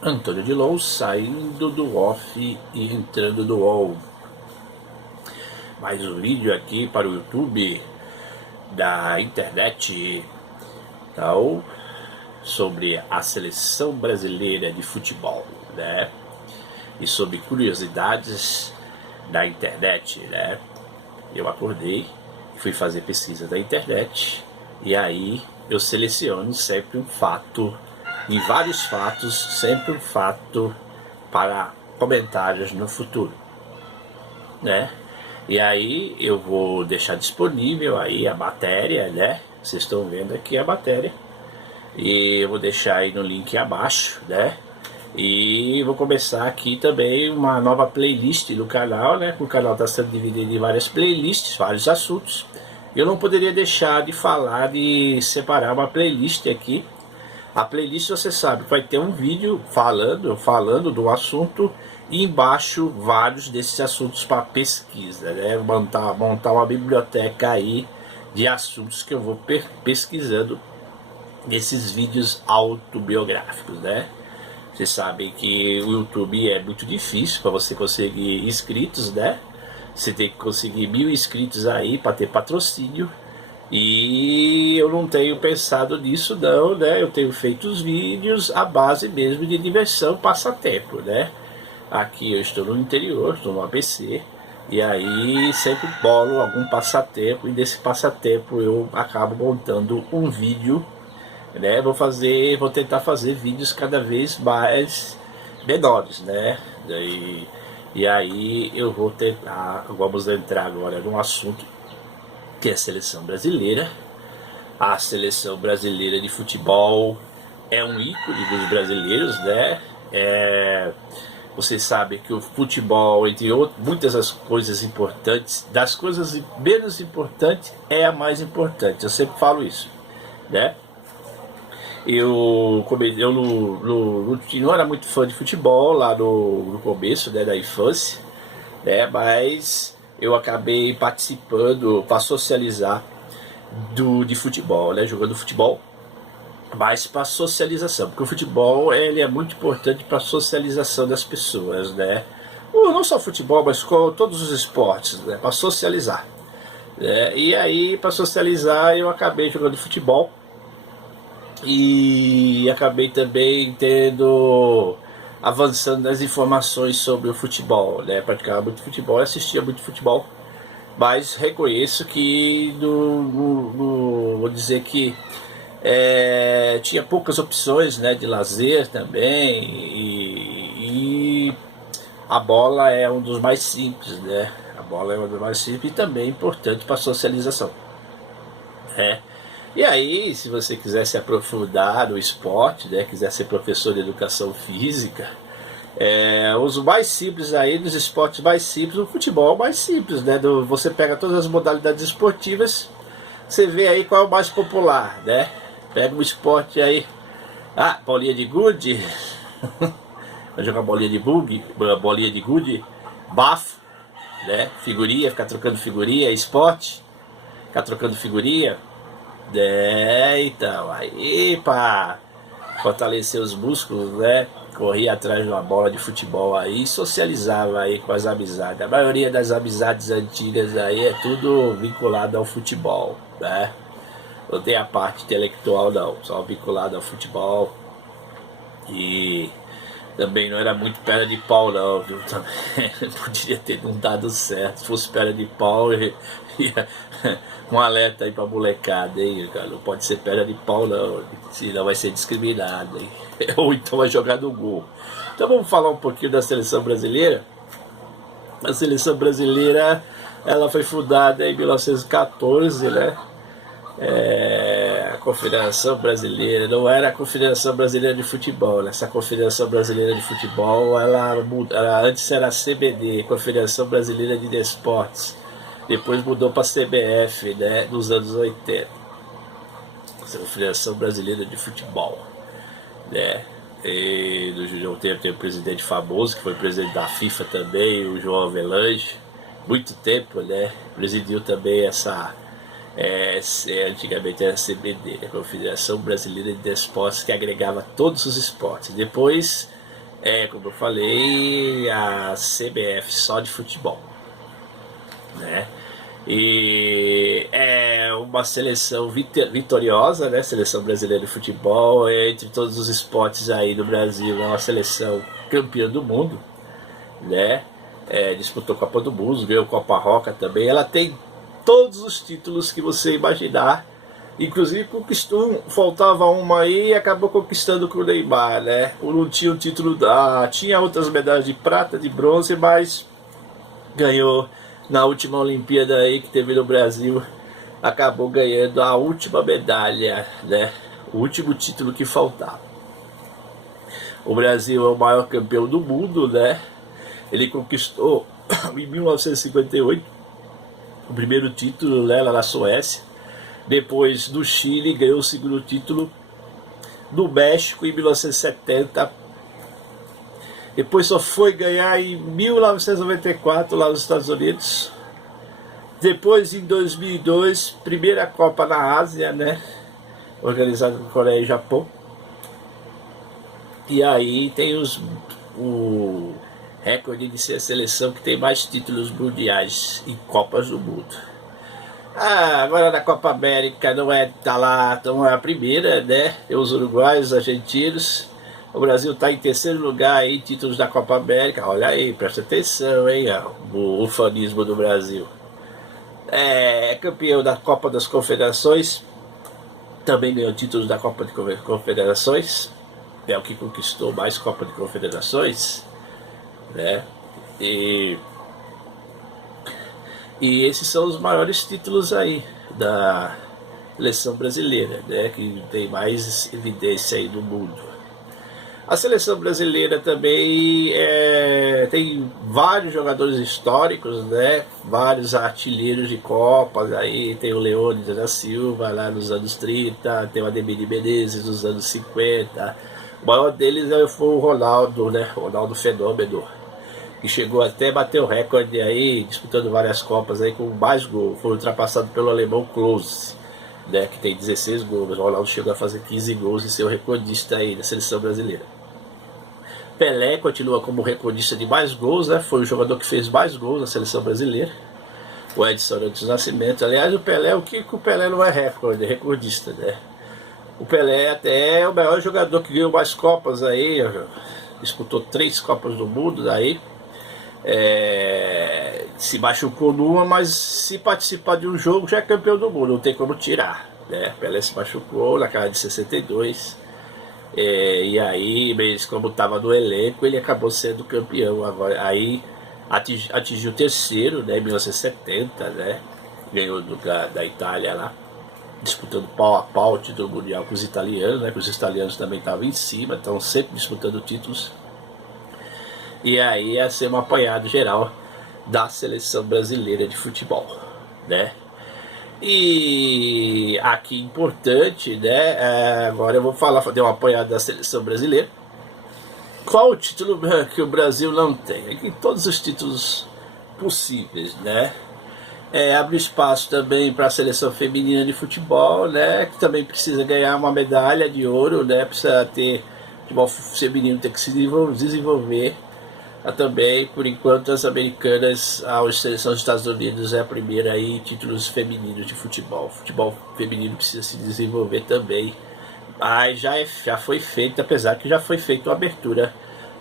Antônio de Lou, saindo do off e entrando no on. Mais um vídeo aqui para o YouTube da internet, então, sobre a seleção brasileira de futebol, né? E sobre curiosidades da internet, né? Eu acordei, fui fazer pesquisa da internet e aí eu seleciono sempre um fato, em vários fatos, sempre um fato para comentários no futuro, né? E aí eu vou deixar disponível aí a matéria, né? Vocês estão vendo aqui a matéria. E eu vou deixar aí no link abaixo, né? E vou começar aqui também uma nova playlist do canal, né? O canal está sendo dividido em várias playlists, vários assuntos. Eu não poderia deixar de falar, de separar uma playlist aqui. A playlist, você sabe, vai ter um vídeo falando do assunto e embaixo vários desses assuntos para pesquisa, né? Montar uma biblioteca aí de assuntos que eu vou pesquisando nesses vídeos autobiográficos, né? Vocês sabem que o YouTube é muito difícil para você conseguir inscritos, né? Você tem que conseguir 1000 inscritos aí para ter patrocínio. E eu não tenho pensado nisso não, né? Eu tenho feito os vídeos à base mesmo de diversão, passatempo, né? Aqui eu estou no interior, estou no ABC, e aí sempre bolo algum passatempo, e desse passatempo eu acabo montando um vídeo, né? Vou tentar fazer vídeos cada vez mais menores, né? E aí eu vou tentar, vamos entrar agora num assunto que é a seleção brasileira. A seleção brasileira de futebol é um ícone dos brasileiros, né? Vocês sabem que o futebol, entre muitas das coisas importantes, das coisas menos importantes, é a mais importante. Eu sempre falo isso, né? Eu não era muito fã de futebol lá no começo, né, da infância, né? Mas eu acabei participando para socializar de futebol, né? Jogando futebol, mas para socialização, porque o futebol ele é muito importante para a socialização das pessoas, né? Não só futebol, mas com todos os esportes, né? Para socializar, né? E aí, para socializar, eu acabei jogando futebol e acabei também avançando nas informações sobre o futebol, né? Praticava muito futebol, assistia muito futebol, mas reconheço que vou dizer que tinha poucas opções, né, de lazer também, e a bola é um dos mais simples, né? A bola é um dos mais simples e também importante para a socialização, né? E aí, se você quiser se aprofundar no esporte, né, quiser ser professor de educação física, os mais simples aí, dos esportes mais simples, o futebol é o mais simples, né? Você pega todas as modalidades esportivas, você vê aí qual é o mais popular, né? Pega um esporte aí, bolinha de gude, vai jogar bolinha de gude, bafo, né? Figurinha, ficar trocando figurinha, esporte, ficar trocando figurinha. Então, aí para fortalecer os músculos, né? Corria atrás de uma bola de futebol aí, socializava aí com as amizades. A maioria das amizades antigas aí é tudo vinculado ao futebol, né? Não tem a parte intelectual não, só vinculado ao futebol. E também não era muito perna de pau não, viu? Também poderia ter não dado certo. Se fosse perna de pau, um alerta aí pra molecada, hein, cara? Não pode ser perna de pau não, senão vai ser discriminado, hein? Ou então vai jogar no gol. Então vamos falar um pouquinho da seleção brasileira. A seleção brasileira, ela foi fundada em 1914, né? A Confederação Brasileira, não era a Confederação Brasileira de Futebol, né? Essa Confederação Brasileira de Futebol, ela antes era a CBD, Confederação Brasileira de Desportos, depois mudou para a CBF, né, nos anos 80, essa Confederação Brasileira de Futebol, né? E tem um presidente famoso, que foi presidente da FIFA também, o João Avelange, muito tempo, né? Presidiu também antigamente era a CBD, a Confederação Brasileira de Desportos, que agregava todos os esportes. Depois Como eu falei, a CBF só de futebol, né? E é uma seleção vitoriosa, né? Seleção brasileira de futebol, entre todos os esportes aí do Brasil, é uma seleção campeã do mundo, né? Disputou Copa do Mundo, ganhou Copa Roca também. Ela tem todos os títulos que você imaginar, inclusive conquistou, faltava uma aí e acabou conquistando com o Neymar, né? Não tinha o título tinha outras medalhas de prata, de bronze, mas ganhou na última Olimpíada aí que teve no Brasil, acabou ganhando a última medalha, né? O último título que faltava. O Brasil é o maior campeão do mundo, né? Ele conquistou em 1958 o primeiro título, né, lá na Suécia. Depois do Chile ganhou o segundo título, do México em 1970. Depois só foi ganhar em 1994 lá nos Estados Unidos. Depois em 2002, primeira Copa na Ásia, né? Organizada por Coreia e Japão. E aí tem o recorde de ser a seleção que tem mais títulos mundiais em Copas do Mundo. Agora na Copa América não é a primeira, né? Tem os uruguaios, os argentinos. O Brasil está em terceiro lugar em títulos da Copa América. Olha aí, presta atenção, hein? O ufanismo do Brasil. É campeão da Copa das Confederações. Também ganhou títulos da Copa de Confederações. É o que conquistou mais Copa de Confederações, né? E esses são os maiores títulos aí da seleção brasileira, né? Que tem mais evidência aí no mundo. A seleção brasileira também tem vários jogadores históricos, né? Vários artilheiros de Copas, aí tem o Leônidas da Silva lá nos anos 30, tem o Ademir de Menezes nos anos 50. O maior deles foi o Ronaldo, né? Ronaldo Fenômeno, que chegou até a bater o recorde aí, disputando várias Copas aí com mais gols. Foi ultrapassado pelo alemão Klose, né? Que tem 16 gols. O Ronaldo chegou a fazer 15 gols e ser o recordista aí da seleção brasileira. Pelé continua como recordista de mais gols, né? Foi o jogador que fez mais gols na seleção brasileira. O Edson Arantes do Nascimento. Aliás, o Pelé, o Pelé não é recorde, é recordista, né? O Pelé até é o maior jogador que ganhou mais Copas aí, disputou 3 Copas do Mundo daí. Se machucou numa, mas se participar de um jogo já é campeão do mundo, não tem como tirar, né? Pelé se machucou na cara de 62. E aí, mesmo como estava no elenco, ele acabou sendo campeão. Agora, aí atingiu o terceiro, né, em 1970, né, ganhou da Itália lá, disputando pau a pau o título mundial com os italianos, né, que os italianos também estavam em cima, estão sempre disputando títulos. E aí ia ser um apanhado geral da seleção brasileira de futebol, né? E aqui importante, né? Agora eu vou fazer uma apanhada da seleção brasileira. Qual o título que o Brasil não tem? Tem todos os títulos possíveis, né? Abre espaço também para a seleção feminina de futebol, né? Que também precisa ganhar uma medalha de ouro, né? Precisa ter futebol feminino, tem que se desenvolver. Também, por enquanto, as americanas, a seleção dos Estados Unidos é a primeira aí em títulos femininos de futebol. O futebol feminino precisa se desenvolver também. Mas já foi feito, apesar que já foi feita uma abertura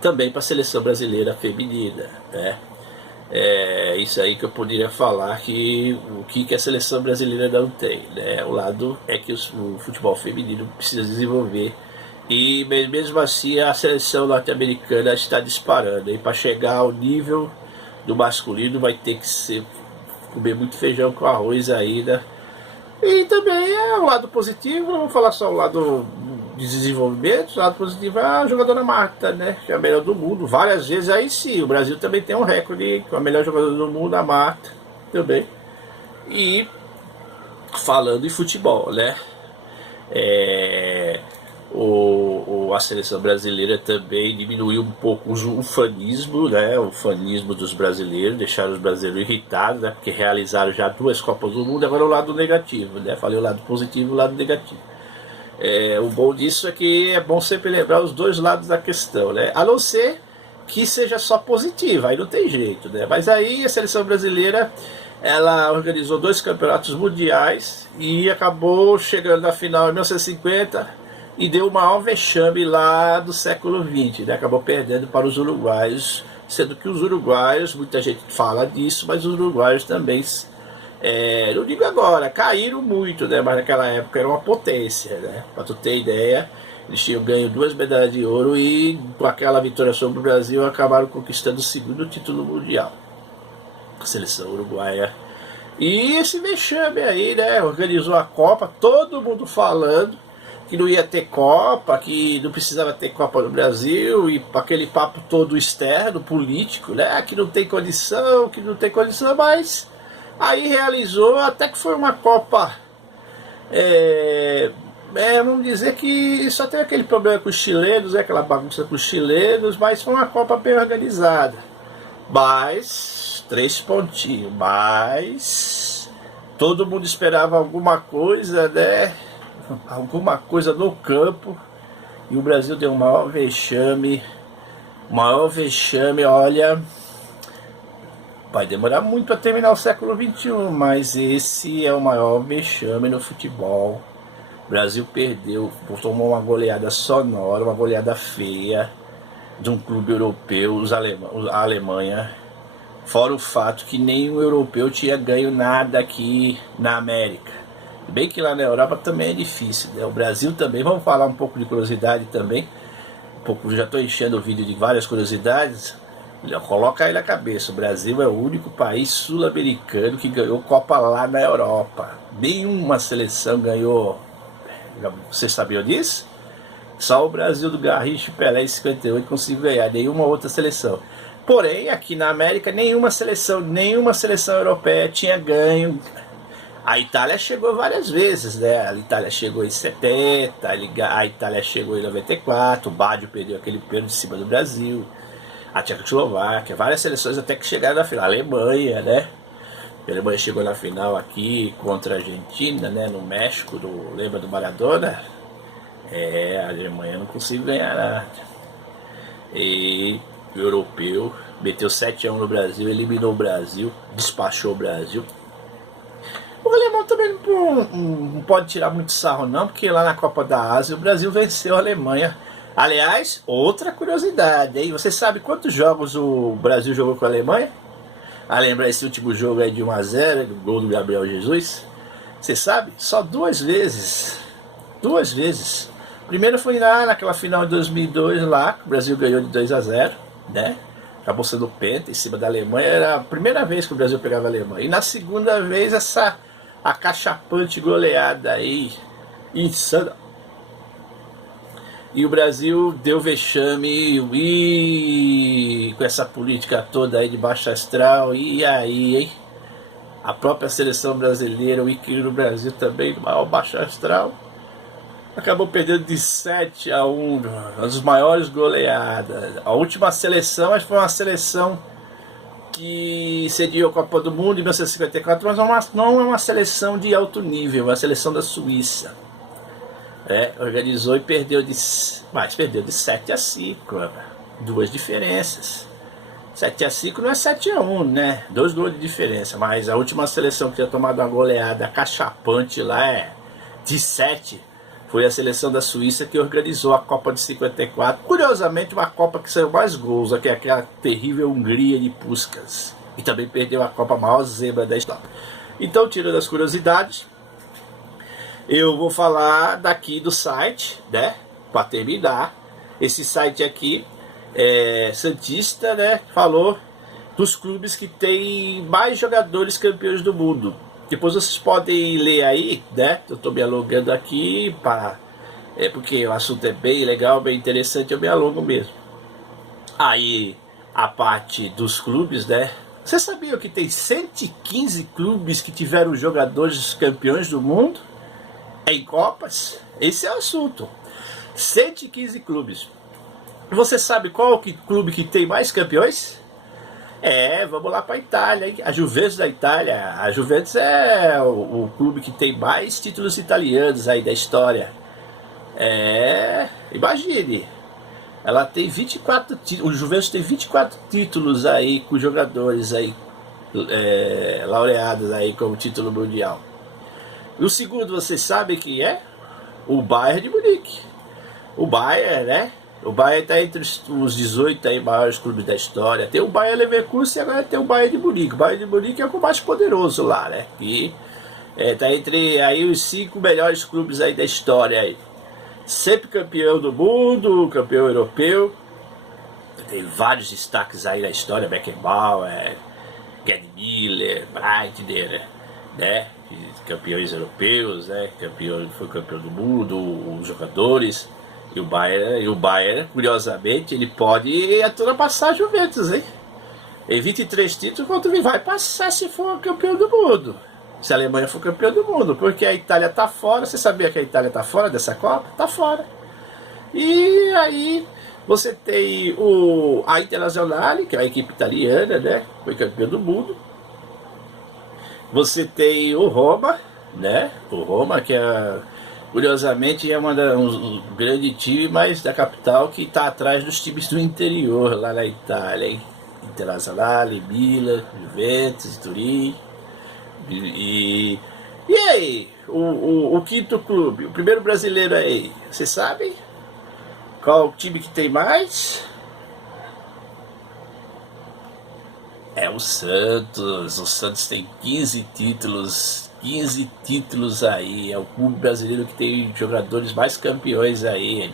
também para a seleção brasileira feminina, né? Isso aí que eu poderia falar que o que a seleção brasileira não tem, né? O lado é que o futebol feminino precisa desenvolver. E mesmo assim a seleção norte-americana está disparando. E para chegar ao nível do masculino vai ter que comer muito feijão com arroz ainda. E também é o lado positivo, vamos falar só o lado de desenvolvimento. O lado positivo é a jogadora Marta, né? Que é a melhor do mundo. Várias vezes aí sim, o Brasil também tem um recorde com a melhor jogadora do mundo, a Marta também. E falando em futebol, né? A seleção brasileira também diminuiu um pouco o fanismo, né? O fanismo dos brasileiros, deixaram os brasileiros irritados, né? Porque realizaram já 2 Copas do Mundo. Agora o lado negativo, né? Falei o lado positivo e o lado negativo. O bom disso é que é bom sempre lembrar os dois lados da questão, né? A não ser que seja só positiva, aí não tem jeito, né? Mas aí a seleção brasileira, ela organizou 2 campeonatos mundiais e acabou chegando na final em 1950 e deu o maior vexame lá do século XX, né? Acabou perdendo para os uruguaios, sendo que os uruguaios, muita gente fala disso, mas os uruguaios também, não digo agora, caíram muito, né? Mas naquela época era uma potência, né? Para tu ter ideia, eles tinham ganho 2 medalhas de ouro e com aquela vitória sobre o Brasil acabaram conquistando o 2º título mundial. A seleção uruguaia. E esse vexame aí, né? Organizou a Copa, todo mundo falando que não ia ter Copa, que não precisava ter Copa no Brasil, e aquele papo todo externo, político, né? Que não tem condição, mas aí realizou, até que foi uma Copa, vamos dizer que só tem aquele problema com os chilenos, aquela bagunça com os chilenos, mas foi uma Copa bem organizada. Mas, 3 pontinhos, mas todo mundo esperava alguma coisa, né? Alguma coisa no campo, e o Brasil deu um maior vexame, olha, vai demorar muito a terminar o século XXI, mas esse é o maior vexame no futebol. O Brasil perdeu, tomou uma goleada sonora, uma goleada feia de um clube europeu, a Alemanha, fora o fato que nenhum europeu tinha ganho nada aqui na América. Bem que lá na Europa também é difícil, né? O Brasil também, vamos falar um pouco de curiosidade também, já estou enchendo o vídeo de várias curiosidades. Coloca aí na cabeça, o Brasil é o único país sul-americano que ganhou Copa lá na Europa. Nenhuma seleção ganhou. Vocês sabiam disso? Só o Brasil do Garrincha e Pelé em 58 conseguiu ganhar, nenhuma outra seleção. Porém, aqui na América, nenhuma seleção europeia tinha ganho. A Itália chegou várias vezes, né? A Itália chegou em 70, a Itália chegou em 94, o Baggio perdeu aquele pênalti de cima do Brasil, a Tchecoslováquia, várias seleções até que chegaram na final. A Alemanha, né? A Alemanha chegou na final aqui contra a Argentina, né? No México, lembra do Maradona? A Alemanha não conseguiu ganhar nada. E o europeu meteu 7-1 no Brasil, eliminou o Brasil, despachou o Brasil. O alemão também não pode tirar muito sarro não, porque lá na Copa da Ásia o Brasil venceu a Alemanha. Aliás, outra curiosidade, hein? Você sabe quantos jogos o Brasil jogou com a Alemanha? Lembra esse último jogo aí de 1-0, do gol do Gabriel Jesus? Você sabe? Só 2 vezes. 2 vezes. Primeiro foi lá naquela final de 2002 lá, que o Brasil ganhou de 2-0, né? Acabou sendo penta em cima da Alemanha. Era a primeira vez que o Brasil pegava a Alemanha. E na segunda vez essa acachapante goleada aí, insana. E o Brasil deu vexame, e com essa política toda aí de baixo astral, e aí, hein? A própria seleção brasileira, o ícone do Brasil também, do maior baixo astral, acabou perdendo de 7-1, uma das maiores goleadas. A última seleção, acho que foi uma seleção que sediou a Copa do Mundo em 1954, mas não é uma seleção de alto nível, é uma seleção da Suíça. Organizou e perdeu de 7-5, 2 diferenças. 7-5 não é 7-1, né? 2 gols de diferença, mas a última seleção que tinha tomado uma goleada cachapante lá de 7 foi a seleção da Suíça, que organizou a Copa de 54. Curiosamente, uma Copa que saiu mais gols, que é aquela terrível Hungria de Puskás. E também perdeu a Copa, maior zebra da história. Então, tirando as curiosidades, eu vou falar daqui do site, né? Para terminar. Esse site aqui é santista, né? Falou dos clubes que tem mais jogadores campeões do mundo. Depois vocês podem ler aí, né? Eu estou me alongando aqui porque o assunto é bem legal, bem interessante, eu me alongo mesmo. Aí a parte dos clubes, né? Você sabia que tem 115 clubes que tiveram jogadores campeões do mundo em Copas? Esse é o assunto. 115 clubes. Você sabe qual clube que tem mais campeões? Vamos lá para a Itália, hein? A Juventus da Itália. A Juventus é o clube que tem mais títulos italianos aí da história. Imagine, ela tem 24 títulos, o Juventus tem 24 títulos aí com jogadores aí laureados aí como título mundial. E o segundo, vocês sabem quem é? O Bayern de Munique. O Bayern, né? O Bayern está entre os 18 aí maiores clubes da história. Tem o Bayern Leverkusen e agora tem o Bayern de Munique. O Bayern de Munique é o mais poderoso lá, né? E está entre aí os 5 melhores clubes aí da história aí. Sempre campeão do mundo, campeão europeu. Tem vários destaques aí na história: Beckenbauer, Gerd Müller, Breitner, né? Campeões europeus, né? Foi campeão do mundo, os jogadores. E o Bayern, curiosamente, ele pode ultrapassar a Juventus, hein? Em 23 títulos, quanto ele vai passar se for campeão do mundo? Se a Alemanha for campeão do mundo, porque a Itália tá fora. Você sabia que a Itália tá fora dessa Copa? Tá fora. E aí você tem a Internazionale, que é a equipe italiana, né? Foi campeão do mundo. Você tem o Roma, né? O Roma, que curiosamente é um grande time, mas da capital, que está atrás dos times do interior lá na Itália, hein? Internazionale, Milan, Juventus, Turim. E aí, o quinto clube, o primeiro brasileiro aí, vocês sabem qual o time que tem mais? É o Santos. O Santos tem 15 títulos. 15 títulos aí. É o clube brasileiro que tem jogadores mais campeões aí.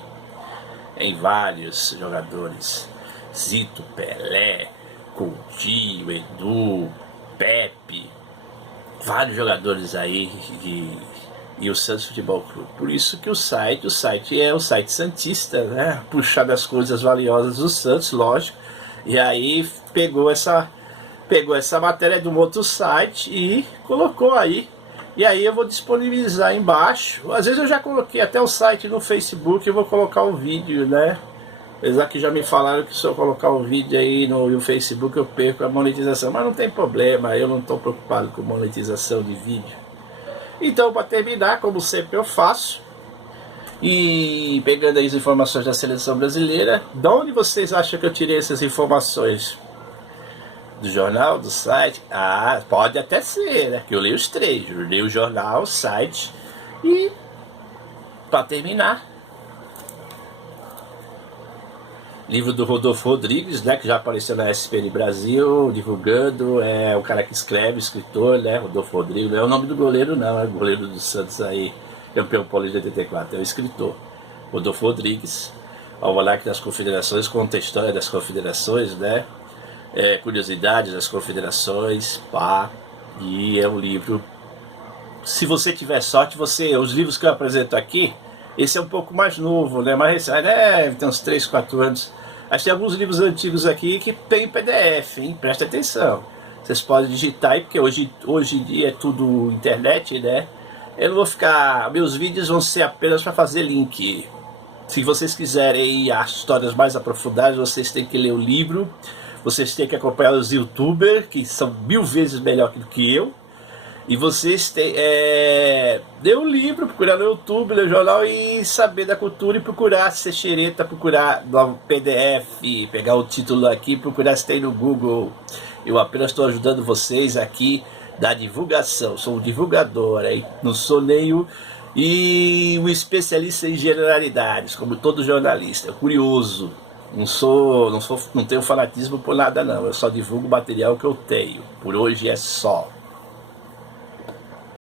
Em vários jogadores. Zito, Pelé, Coutinho, Edu, Pepe. Vários jogadores aí. E o Santos Futebol Clube. Por isso que o site é o site santista, né? Puxar das coisas valiosas do Santos, lógico. E aí pegou essa matéria de um outro site e colocou aí. E aí eu vou disponibilizar embaixo. Às vezes eu já coloquei até o site no Facebook, eu vou colocar o vídeo, né? Apesar que já me falaram que se eu colocar o vídeo aí no Facebook eu perco a monetização. Mas não tem problema, eu não estou preocupado com monetização de vídeo. Então, para terminar, como sempre eu faço, e pegando aí as informações da seleção brasileira, de onde vocês acham que eu tirei essas informações? Do jornal, do site? Ah, pode até ser, né? Que eu leio os três. Eu leio o jornal, o site e, para terminar, livro do Rodolfo Rodrigues, né? Que já apareceu na SPN Brasil, divulgando. É o cara que escreve, escritor, né? Rodolfo Rodrigues. Não é o nome do goleiro, não. É o goleiro do Santos aí, campeão paulista de 84. É o escritor Rodolfo Rodrigues. O Almanaque das Confederações conta a história das confederações, né? Curiosidades das confederações, pá. E é um livro, se você tiver sorte, os livros que eu apresento aqui, esse é um pouco mais novo, né? Mais recente, tem uns 3, 4 anos. Mas tem alguns livros antigos aqui que tem PDF, hein? Presta atenção. Vocês podem digitar aí, porque hoje em dia é tudo internet, né? Eu não vou ficar... Meus vídeos vão ser apenas para fazer link. Se vocês quiserem as histórias mais aprofundadas, vocês têm que ler o livro. Vocês têm que acompanhar os youtubers, que são 1000 vezes melhor do que eu. E vocês têm ler o livro, procurar no YouTube, ler o jornal e saber da cultura e procurar ser xereta, procurar no PDF, pegar o título aqui, procurar se tem no Google. Eu apenas estou ajudando vocês aqui da divulgação. Sou um divulgador, hein? Não sou nem um especialista em generalidades, como todo jornalista. É curioso. Não tenho fanatismo por nada não, eu só divulgo o material que eu tenho. Por hoje é só.